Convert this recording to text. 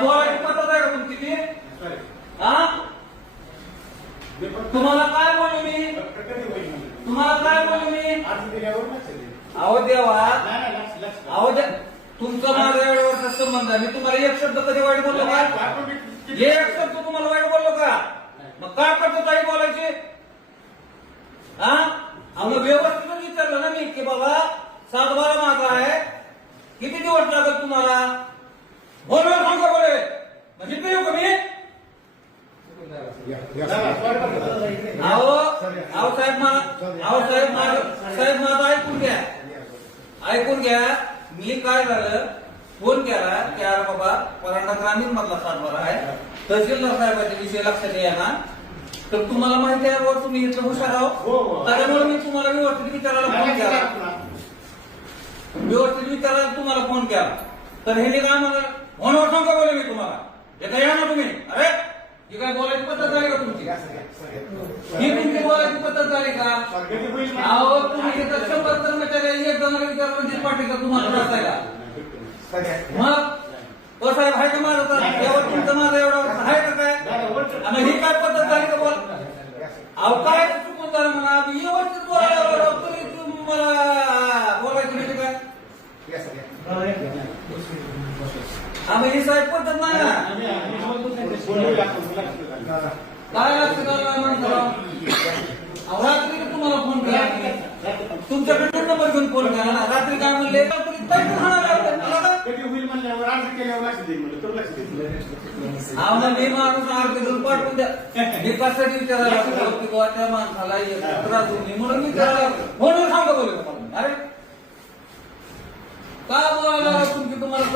बोलायची पद्धत आहे का तुमची ती? हा? तुम्हाला काय बोलू मी? तुम्हाला काय बोलू मी? अहो देवा, अहो तुमचं माझा एवढ्या वर्षात संबंध आहे. मी तुम्हाला एक शब्द कधी वाईट बोललो का? एक शब्द तुम्हाला वाईट बोललो का? मग काय करतो ताई बोलायची? हा? मग व्यवस्थित विचारलं ना मी की बाबा 7-12 माझा आहे, किती दिवस लागेल तुम्हाला? बोलवा सांगा बरे, म्हणजे ते येऊ का मी? अहो साहेब माझं ऐकून घ्या, ऐकून घ्या. मी काय झालं, फोन केला की अरे बाबा परांडा ग्रामीण मधला 7-12 आहे, तहसीलदार साहेबांचे विषय लक्षात या ना. तर तुम्हाला माहिती आहे वर तुम्ही इथं हुशार आहो, त्याच्यामुळे मी तुम्हाला व्यवस्थित विचारायला फोन केला, व्यवस्थित विचारायला तुम्हाला फोन केला. तर हे काय मला फोनवर सांगा बोले मी तुम्हाला, हे काय या ना तुम्ही. अरे ही काय बोलायची पद्धत झाली का तुमची? ही तुमची बोलायची पद्धत झाली का? अहो तुम्ही इथं 100 कर्मचारी एक जणाला विचारलं म्हणजे पाठी का तुम्हाला रस्तायला? मग तो साहेब आहे का माझा? एवढं तुमचं माझं एवढं आहे का काय? आणि ही काय पद्धत झाली का बोल? अहो काय चुकून झालं म्हणा, व्यवस्थित बोलायला तरी तुम्हाला बोलायचं म्हणजे काय? आम्ही ही साहेब पद्धत नाही ना. काय लक्ष द्यायला म्हणतो? रात्री तुम्हाला फोन केला, तुमच्याकडे नंबर घेऊन फोन केला ना. रात्री काय म्हणले? मी माणूस अर्ध पाठवून द्या. मी कशासाठी विचारायला त्या माणसाला म्हणून विचारायला फोनवर सांगा बोलू. अरे काय बोलायला तुमची तुम्हाला